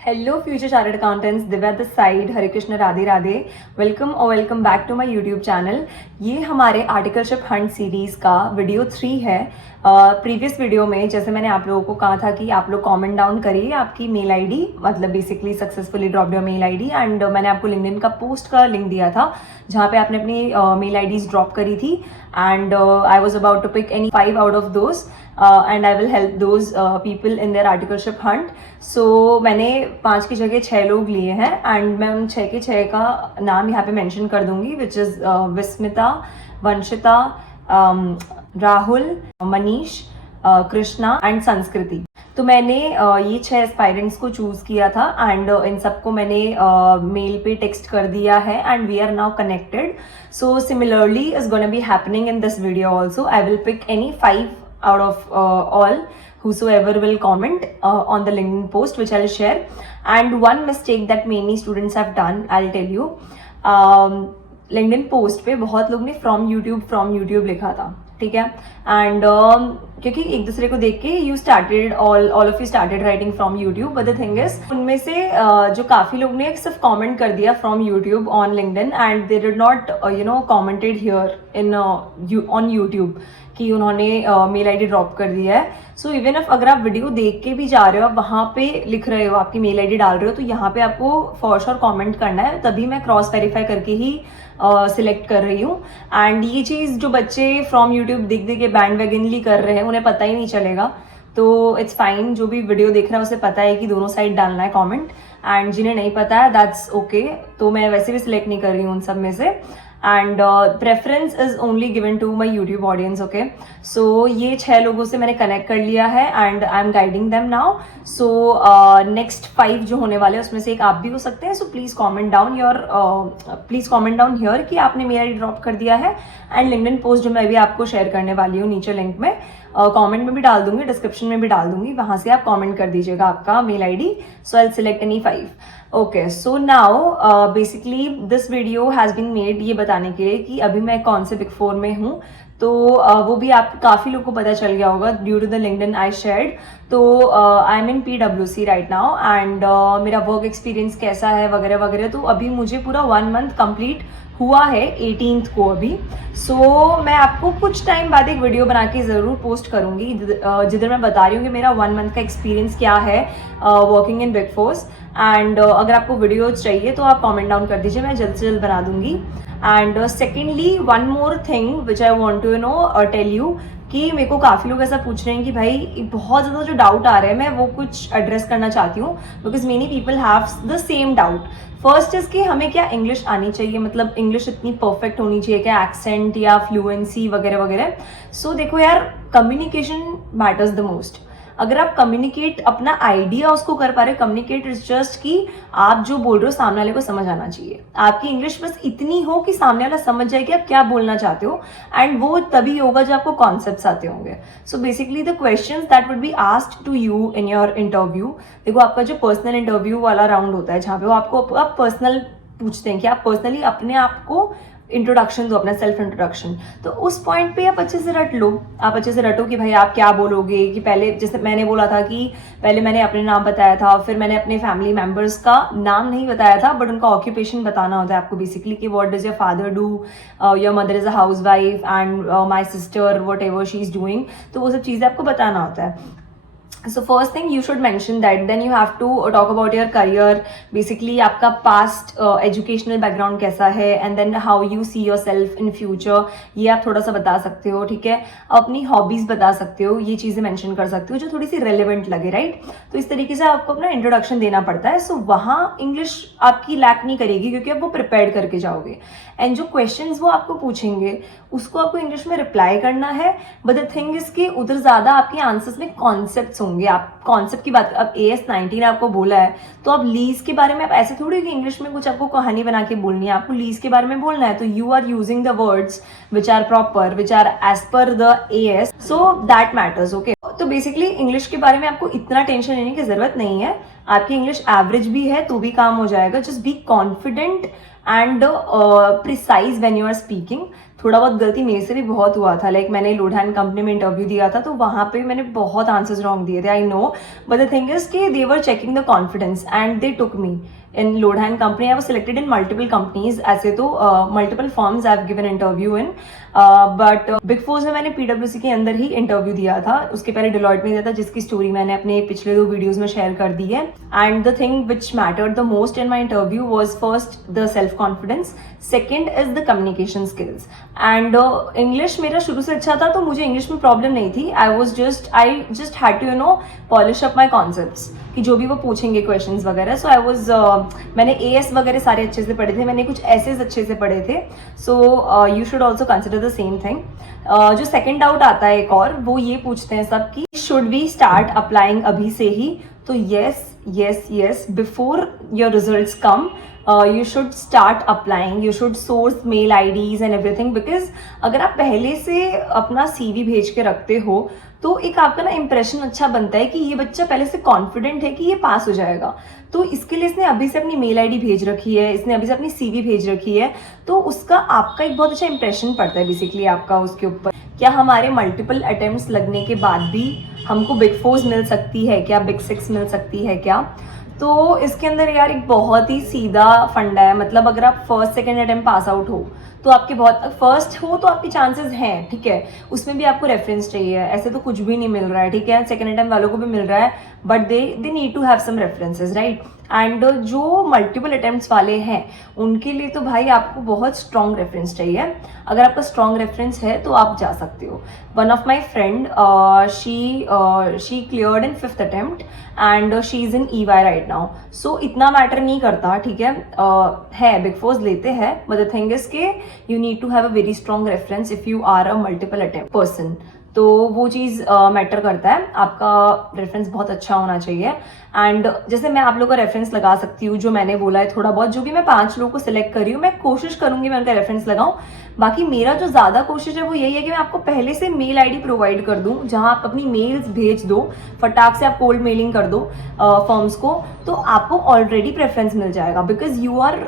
Hello future chartered accountants, Divya this side, Hare Krishna Radhe Radhe. Welcome और welcome back to my YouTube channel. ये हमारे articleship hunt series का video 3 है। Previous video में जैसे मैंने आप लोगों को कहा था कि आप लोग कमेंट डाउन करिए आपकी मेल आईडी, मतलब basically successfully drop your mail ID, and मैंने आपको लिंक्डइन का पोस्ट का लिंक दिया था जहाँ पे आपने अपनी मेल आईडीज ड्रॉप करी थी, and I was about to pick any 5 out of those and I will help those people in their articleship hunt. So मैंने 5 की जगह 6 लोग लिए हैं, एंड मैं उन 6 के 6 का नाम यहाँ पे मेंशन कर दूंगी, which is Vismita, Vanshita, Rahul, Manish, Krishna and संस्कृति। तो मैंने ये 6 एस्पायरेंट्स को चूज किया था, एंड इन सबको मैंने मेल पे टेक्स्ट कर दिया है, and we are now connected. So similarly is gonna be happening in this video also. I will pick any 5 out of all whosoever will comment on the LinkedIn post which I'll share. And one mistake that many students have done, I'll tell you, LinkedIn post पे बहुत लोग ने from YouTube लिखा था, ठीक है, and क्योंकि एक दूसरे को देख के you started all of you started writing from YouTube, but the thing is उनमें से जो काफी लोग ने सिर्फ कमेंट कर दिया from YouTube on LinkedIn, and they did not commented here in on YouTube कि उन्होंने मेल आईडी ड्रॉप कर दिया है। सो इवन इफ अगर आप वीडियो देख के भी जा रहे हो, आप वहाँ पे लिख रहे हो, आपकी मेल आईडी डाल रहे हो, तो यहाँ पे आपको फॉर श्योर कमेंट करना है, तभी मैं क्रॉस वेरीफाई करके ही सिलेक्ट कर रही हूँ। एंड ये चीज़ जो बच्चे फ्रॉम यूट्यूब दिख के बैंड वैगनली कर रहे हैं, उन्हें पता ही नहीं चलेगा, तो इट्स फाइन। जो भी वीडियो देख रहा है उसे पता है कि दोनों साइड डालना है कमेंट, एंड जिन्हें नहीं पता है दैट्स ओके। तो मैं वैसे भी सिलेक्ट नहीं कर रही हूँ उन सब में से, and preference is only given to my YouTube audience, okay. So ये 6 लोगों से मैंने कनेक्ट कर लिया है, and I am guiding them now. So next 5 जो होने वाले हैं उसमें से एक आप भी हो सकते हैं। So please comment down here कि आपने मेरा आई ड्रॉप कर दिया है, एंड लिंक्डइन पोस्ट जो मैं भी आपको शेयर करने वाली हूँ नीचे लिंक में, कमेंट में भी डाल दूंगी, डिस्क्रिप्शन में भी डाल दूंगी, वहां से आप कमेंट कर दीजिएगा आपका mail ID. So I will select any 5। Okay, so now basically this video has been made ये बताने के लिए कि अभी मैं कौन से बिग 4 में हूँ, तो वो भी आप काफ़ी लोग को पता चल गया होगा due to the LinkedIn I shared. तो I am in PwC right now, and मेरा वर्क एक्सपीरियंस कैसा है वगैरह वगैरह, तो अभी मुझे पूरा 1 मंथ कंप्लीट हुआ है 18th को अभी। सो मैं आपको कुछ टाइम बाद एक वीडियो बना के ज़रूर पोस्ट करूँगी जिधर मैं बता रही हूँ कि मेरा 1 मंथ का एक्सपीरियंस क्या है वर्किंग इन बिग 4। एंड अगर आपको वीडियो चाहिए तो आप कमेंट डाउन कर दीजिए, मैं जल्द से जल्द बना दूंगी। And secondly one more thing which I want to tell you कि मेरे को काफ़ी लोग ऐसा पूछ रहे हैं कि भाई बहुत ज़्यादा जो डाउट आ रहे हैं, मैं वो कुछ एड्रेस करना चाहती हूँ, because many people have the same doubt. First is कि हमें क्या इंग्लिश आनी चाहिए, मतलब इंग्लिश इतनी परफेक्ट होनी चाहिए क्या, एक्सेंट या फ्लुएंसी वगैरह वगैरह। सो देखो यार, कम्युनिकेशन मैटर्स द मोस्ट। अगर आप कम्युनिकेट अपना आइडिया उसको कर पा रहे हो, कम्युनिकेट इज जस्ट कि आप जो बोल रहे हो सामने वाले को समझ आना चाहिए। आपकी इंग्लिश बस इतनी हो कि सामने वाला समझ जाए कि आप क्या बोलना चाहते हो, एंड वो तभी होगा जब आपको कॉन्सेप्ट्स आते होंगे। So basically the questions that would be asked to you in your interview, देखो आपका जो पर्सनल इंटरव्यू वाला राउंड होता है जहाँ पे वो आपको आप पर्सनल पूछते हैं कि आप पर्सनली अपने आप को इंट्रोडक्शन दो, अपना सेल्फ इंट्रोडक्शन। तो उस पॉइंट पे आप अच्छे से रट लो, आप अच्छे से रटो कि भाई आप क्या बोलोगे। कि पहले जैसे मैंने बोला था कि पहले मैंने अपने नाम बताया था, फिर मैंने अपने फैमिली मेंबर्स का नाम नहीं बताया था, बट उनका ऑक्यूपेशन बताना होता है आपको बेसिकली कि what does your father do, your mother is a house wife, and my sister what ever she is doing, तो वो सब चीज़ें आपको बताना होता है। So first thing you should mention that, then you have to talk about your career, basically आपका past educational background कैसा है, and then how you see yourself in future, ये आप थोड़ा सा बता सकते हो, ठीक है। अपनी hobbies बता सकते हो, ये चीज़ें mention कर सकते हो जो थोड़ी सी relevant लगे, राइट। तो इस तरीके से आपको अपना introduction देना पड़ता है। सो वहाँ English आपकी लैक नहीं करेगी क्योंकि आप वो प्रिपेयर करके जाओगे, एंड जो क्वेश्चंस वो आपको पूछेंगे उसको आपको इंग्लिश में रिप्लाई करना है। बट द थिंग इज कि उधर ज़्यादा आपके आंसर्स में कॉन्सेप्ट्स होंगे। आप कॉन्सेप्ट की बात, अब AS19 आपको बोला है तो अब लीज के बारे में आप ऐसे थोड़ी कि इंग्लिश में कुछ आपको कहानी बना के बोलनी है, आपको लीज के बारे में बोलना है, तो you are using the words which are proper, which are as per the AS, so that matters, okay. तो बेसिकली इंग्लिश के बारे में आपको इतना टेंशन लेने की जरूरत नहीं है, आपकी इंग्लिश एवरेज भी है तो भी काम हो जाएगा। Just be confident and precise when you are speaking, थोड़ा बहुत गलती मेरे से भी बहुत हुआ था, लाइक मैंने लोड हैंड कंपनी में इंटरव्यू दिया था तो वहाँ पे मैंने बहुत आंसर्स रॉन्ग दिए थे, I know, but the thing is कि they were checking the confidence and they took me in load hand company. I was selected in multiple companies, ऐसे तो multiple firms I have given interview in, but big fours में मैंने PwC के अंदर ही interview दिया था, उसके पहले डिलॉयट में दिया था, जिसकी स्टोरी मैंने अपने पिछले 2 वीडियोज में शेयर कर दी है. And the thing which mattered the most in my interview was first the self confidence, second is the communication skills. And English मेरा शुरू से अच्छा था तो मुझे इंग्लिश में प्रॉब्लम नहीं थी. I just had to polish up my concepts कि जो भी वो पूछेंगे क्वेश्चंस वगैरह. सो मैंने AS वगैरह सारे अच्छे से पढ़े थे, मैंने कुछ एसेज अच्छे से पढ़े थे. So you should also consider the same thing. जो सेकेंड डाउट आता है एक और, वो ये पूछते हैं सब कि शुड वी स्टार्ट अप्लाइंग अभी से ही. तो yes, before your results come you should start applying, you should source mail IDs and everything, because अगर आप पहले से अपना CV भेज के रखते हो तो एक आपका ना इंप्रेशन अच्छा बनता है कि ये बच्चा पहले से कॉन्फिडेंट है कि ये पास हो जाएगा. तो इसके लिए इसने अभी से अपनी मेल आईडी भेज रखी है, इसने अभी से अपनी CV भेज रखी है, तो उसका आपका एक बहुत अच्छा इंप्रेशन पड़ता है बेसिकली आपका उसके ऊपर. क्या हमारे मल्टीपल अटेम्प्ट्स लगने के बाद भी हमको बिग 4 मिल सकती है क्या, बिग 6 मिल सकती है क्या? तो इसके अंदर यार एक बहुत ही सीधा फंडा है. मतलब अगर आप first second attempt pass out हो तो आपके बहुत, फर्स्ट हो तो आपके चांसेस हैं, ठीक है, उसमें भी आपको रेफरेंस चाहिए, ऐसे तो कुछ भी नहीं मिल रहा है, ठीक है. सेकेंड अटेम्प्ट वालों को भी मिल रहा है but they need to have some references, right. And जो मल्टीपल अटेम्प्ट्स वाले हैं उनके लिए तो भाई आपको बहुत स्ट्रॉन्ग रेफरेंस चाहिए. अगर आपका स्ट्रॉन्ग रेफरेंस है तो आप जा सकते हो. One of my friend, she cleared in 5th attempt and she is in EY right now. So इतना मैटर नहीं करता, ठीक है बिग 4 लेते हैं, बट द थिंग इज के you need to have a very strong reference if you are a multiple attempt person. तो वो चीज़ मैटर करता है, आपका रेफरेंस बहुत अच्छा होना चाहिए. एंड जैसे मैं आप लोगों का रेफरेंस लगा सकती हूँ, जो मैंने बोला है थोड़ा बहुत, जो भी मैं 5 लोगों को सिलेक्ट कर रही हूँ, मैं कोशिश करूंगी मैं उनका रेफरेंस लगाऊं. बाकी मेरा जो ज़्यादा कोशिश है वो यही है कि मैं आपको पहले से मेल आईडी प्रोवाइड कर दूं, जहां आप अपनी मेल्स भेज दो, फटाक से आप कोल्ड मेलिंग कर दो फर्म्स को, तो आपको ऑलरेडी प्रेफरेंस मिल जाएगा. Because you are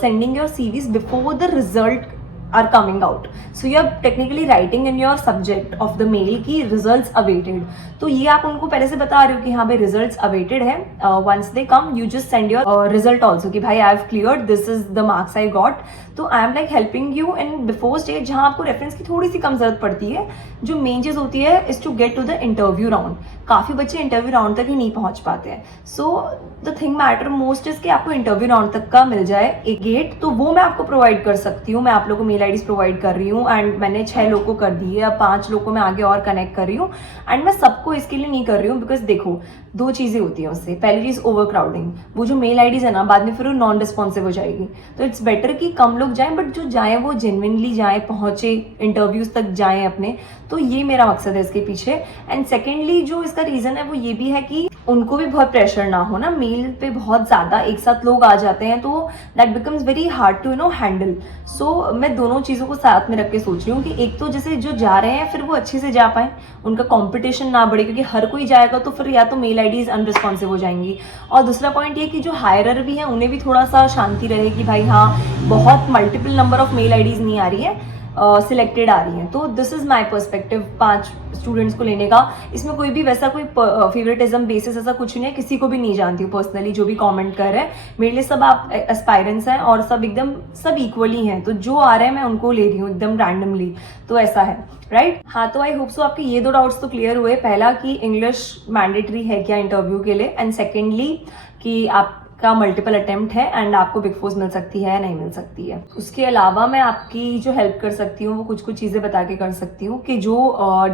sending your CVs before the result are coming out, so you are technically writing in your subject of the mail कि results awaited. तो ये आप उनको पहले से बता रहे हो कि हाँ भाई results awaited है. Once they come you just send your result also कि भाई I have cleared, this is the marks I got. तो I am like helping you in before stage, जहाँ आपको रेफरेंस की थोड़ी सी कम जरूरत पड़ती है. जो मेन चीज होती है is to get to the interview round. काफी बच्चे इंटरव्यू राउंड तक ही नहीं पहुंच पाते हैं. So the thing matter most is कि आपको इंटरव्यू राउंड तक का मिल जाए एक गेट, तो वो मैं आपको प्रोवाइड कर सकती हूँ. मैं आप लोगों को मेल आईडीज प्रोवाइड कर रही हूँ एंड मैंने 6 लोगों को कर दी है, अब 5 लोगों को मैं आगे और कनेक्ट कर रही हूँ. एंड मैं सबको इसके लिए नहीं कर रही हूँ बिकॉज देखो 2 चीजें होती हैं उससे. पहली चीज ओवर क्राउडिंग, वो जो मेल आईडीज है ना बाद में फिर वो नॉन रिस्पॉन्सिव हो जाएगी. तो इट्स बेटर कि कम लोग जाएं, बट जो जाएं वो जेन्युइनली जाएं, पहुंचे, इंटरव्यूज तक जाएं अपने. तो ये मेरा मकसद है इसके पीछे. एंड सेकेंडली जो इसका रीजन है वो ये भी है कि उनको भी बहुत प्रेशर ना हो ना. मेल पे बहुत ज्यादा एक साथ लोग आ जाते हैं तो that becomes very hard to handle. So मैं दोनों चीजों को साथ में रख के सोच रही हूँ कि एक तो जैसे जो जा रहे हैं फिर वो अच्छे से जा पाए, उनका कंपटीशन ना बढ़े, क्योंकि हर कोई जाएगा तो फिर या तो मेल आईडीज अनरिस्पॉन्सिव हो जाएंगी. और दूसरा पॉइंट ये कि जो हायरर भी है उन्हें भी थोड़ा सा शांति रहे कि भाई हाँ बहुत multiple number of mail IDs नहीं आ रही है, सिलेक्टेड आ रही हैं. तो this is my perspective 5 students को लेने का. इसमें कोई भी वैसा कोई फेवरेटिज्म बेसिस ऐसा कुछ नहीं है, किसी को भी नहीं जानती हूँ पर्सनली जो भी कमेंट कर रहे हैं. मेरे लिए सब आप एस्पायरेंट्स हैं और सब इक्वली हैं. तो जो आ रहे हैं मैं उनको ले रही हूँ एकदम रैंडमली. तो ऐसा है, राइट. हाँ, तो आई होप सो आपके ये 2 डाउट्स तो क्लियर हुए. पहला कि इंग्लिश मैंडेटरी है क्या इंटरव्यू के लिए, एंड सेकेंडली कि आप का मल्टीपल अटेम्प्ट है एंड आपको बिग 4 मिल सकती है या नहीं मिल सकती है. उसके अलावा मैं आपकी जो हेल्प कर सकती हूँ वो कुछ चीज़ें बता के कर सकती हूँ कि जो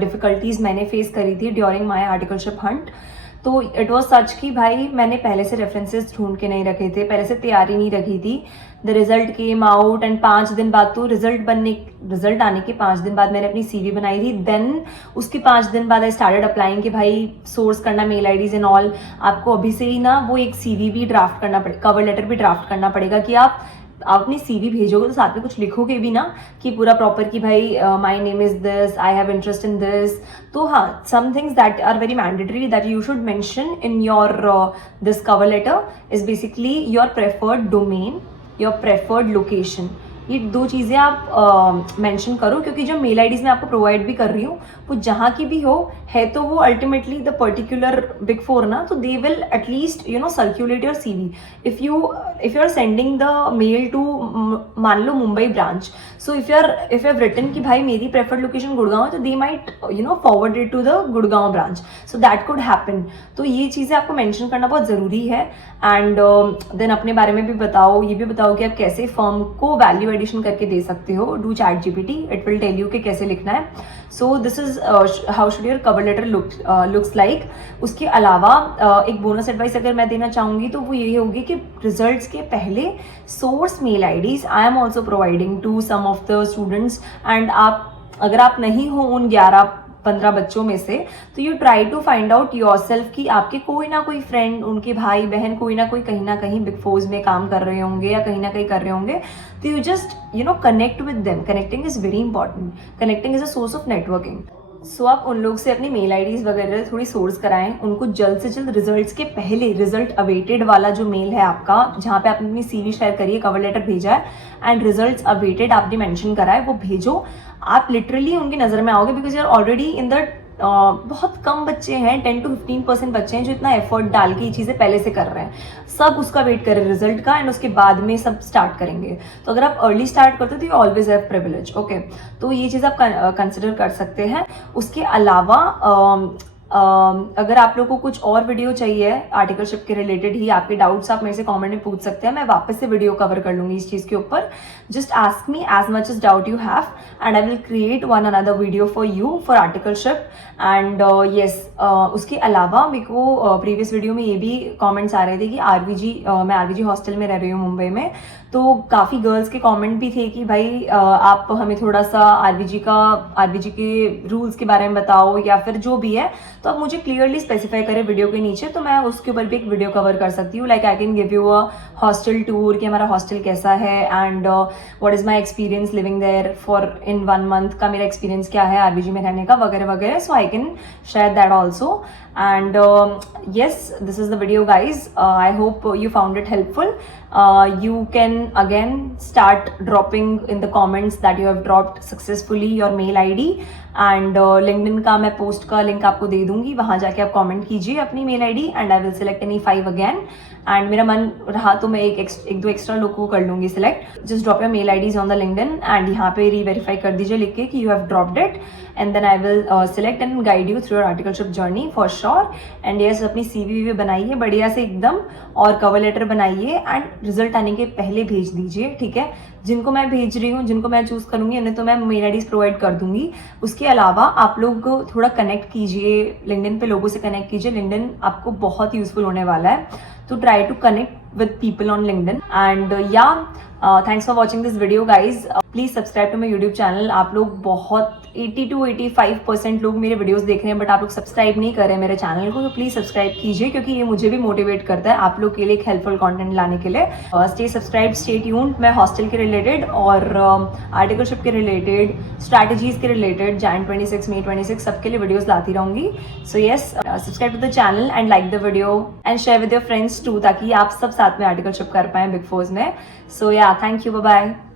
डिफ़िकल्टीज मैंने फेस करी थी ड्यूरिंग माई आर्टिकलशिप हंट. तो इट वॉज सच कि भाई मैंने पहले से रेफरेंसेस ढूंढ के नहीं रखे थे, पहले से तैयारी नहीं रखी थी. The result came out and 5 दिन बाद, तो रिजल्ट आने के 5 दिन बाद मैंने अपनी CV बनाई थी. देन उसके 5 दिन बाद आई स्टार्टेड अप्लाइंग कि भाई सोर्स करना मेल आईडीज एंड ऑल. आपको अभी से ही ना वो एक CV भी ड्राफ्ट करना पड़ेगा, कवर लेटर भी ड्राफ्ट करना पड़ेगा कि आप अपनी CV भेजोगे तो साथ में कुछ लिखोगे भी ना कि पूरा प्रॉपर कि भाई my name is this, I have interest in this. तो हाँ, some things that are very mandatory that you should mention in your this cover letter is basically your preferred domain, your preferred location. ये 2 चीज़ें आप mention करो, क्योंकि जो mail IDs मैं आपको प्रोवाइड भी कर रही हूँ वो जहाँ की भी हो है तो वो अल्टीमेटली द पर्टिकुलर बिग 4 ना, तो they will at least circulate your CV. If you are sending the mail to मान लो Mumbai branch, so if you have written कि भाई मेरी प्रेफर्ड लोकेशन गुड़गांव है, तो they might forward it to the Gurgaon branch, so that could happen. तो ये चीज़ें आपको मेंशन करना बहुत ज़रूरी है. एंड देन अपने बारे में भी बताओ, ये भी बताओ कि आप कैसे फर्म को वैल्यू एडिशन करके दे सकते हो. Do ChatGPT, it will tell you कि कैसे लिखना है. So this is how should your cover letter looks like. उसके अलावा एक बोनस एडवाइस अगर मैं देना चाहूँगी तो वो ये होगी कि रिजल्ट्स के पहले source mail IDs I am also providing to some of the students. And अगर आप नहीं हो उन 11-15 बच्चों में से, तो you try to find out yourself कि आपके कोई ना कोई फ्रेंड, उनके भाई बहन कोई ना कहीं बिग फोर्स में काम कर रहे होंगे या कहीं ना कहीं कर रहे होंगे. तो you just connect with them. Connecting is very important. Connecting is a source of networking. So आप उन लोग से अपनी मेल आईडीज वगैरह थोड़ी सोर्स कराएं. उनको जल्द से जल्द रिजल्ट्स के पहले रिजल्ट अवेटेड वाला जो मेल है आपका, जहाँ पे आपने अपनी CV शेयर करी है, कवर लेटर भेजा है एंड रिजल्ट्स अवेटेड आपने मेंशन करा है, वो भेजो. आप लिटरली उनकी नज़र में आओगे because you are already in the बहुत कम बच्चे हैं, 10 to 15% बच्चे हैं जो इतना एफर्ट डाल के ये चीज़ें पहले से कर रहे हैं. सब उसका वेट करें रिजल्ट का एंड उसके बाद में सब स्टार्ट करेंगे. तो अगर आप अर्ली स्टार्ट करते हो तो you always have privilege. Okay, तो ये चीज़ आप कंसिडर कर सकते हैं. उसके अलावा अगर आप लोग को कुछ और वीडियो चाहिए आर्टिकलशिप के रिलेटेड ही, आपके डाउट्स आप मेरे से कमेंट में पूछ सकते हैं. मैं वापस से वीडियो कवर कर लूँगी इस चीज़ के ऊपर. Just ask me as much as doubt you have and I will create one another video for you for articleship. And yes, उसके अलावा मेरे को प्रीवियस वीडियो में ये भी कमेंट्स आ रहे थे कि मैं RVG हॉस्टल में रह रही हूँ मुंबई में. तो काफ़ी गर्ल्स के कमेंट भी थे कि भाई आप हमें थोड़ा सा RVG के रूल्स के बारे में बताओ या फिर जो भी है, तो आप मुझे क्लियरली स्पेसिफाई करें वीडियो के नीचे, तो मैं उसके ऊपर भी एक वीडियो कवर कर सकती हूँ. Like I can give you a hostel tour कि हमारा हॉस्टल कैसा है and what is my experience living there for in 1 month का मेरा एक्सपीरियंस क्या है RVG में रहने का वगैरह वगैरह. So I can share that also. And yes, this is the video guys. I hope you found it helpful. You can again start dropping in the comments that you have dropped successfully your mail ID and LinkedIn का मैं post का link आपको दे दूंगी, वहाँ जाके आप comment कीजिए अपनी mail ID and I will select any 5 again. And मेरा मन रहा तो मैं एक दो एक्स्ट्रा लोग को कर लूँगी select. Just drop your mail IDs on the LinkedIn and यहाँ पे रीवेरीफाई कर दीजिए लिख के कि you have dropped it and then I will select and guide you through your articleship journey for sure. And yes, अपनी CV भी बनाइए बढ़िया से एकदम और कवर लेटर बनाइए एंड रिजल्ट आने के पहले भेज दीजिए. ठीक है, जिनको मैं भेज रही हूँ, जिनको मैं चूज़ करूँगी उन्हें तो मैं मेल आईडीज प्रोवाइड कर दूंगी. उसके अलावा आप लोग थोड़ा कनेक्ट कीजिए लिंक्डइन पे, लोगों से कनेक्ट कीजिए. लिंक्डइन आपको बहुत यूजफुल होने वाला है. तो try to connect with people on LinkedIn and thanks for watching this video guys. Please subscribe to my YouTube channel. आप लोग बहुत 80 to 85% लोग मेरे वीडियोस देख रहे हैं बट आप लोग सब्सक्राइब नहीं कर रहे हैं मेरे चैनल को, तो प्लीज़ सब्सक्राइब कीजिए क्योंकि ये मुझे भी मोटिवेट करता है आप लोग के लिए एक हेल्पफुल कंटेंट लाने के लिए. Stay subscribe, stay tuned. मैं हॉस्टल के रिलेटेड और आर्टिकलशिप के रिलेटेड, स्ट्रैटेजीज के रिलेटेड, Jan 26, May 26 सबके लिए वीडियोस लाती रहूँगी. So yes, subscribe to the channel and like the video and share with your friends too, ताकि आप सब साथ में आर्टिकलशिप कर पाएँ बिग फोर्स में. सो या, थैंक यू, बाय बाय.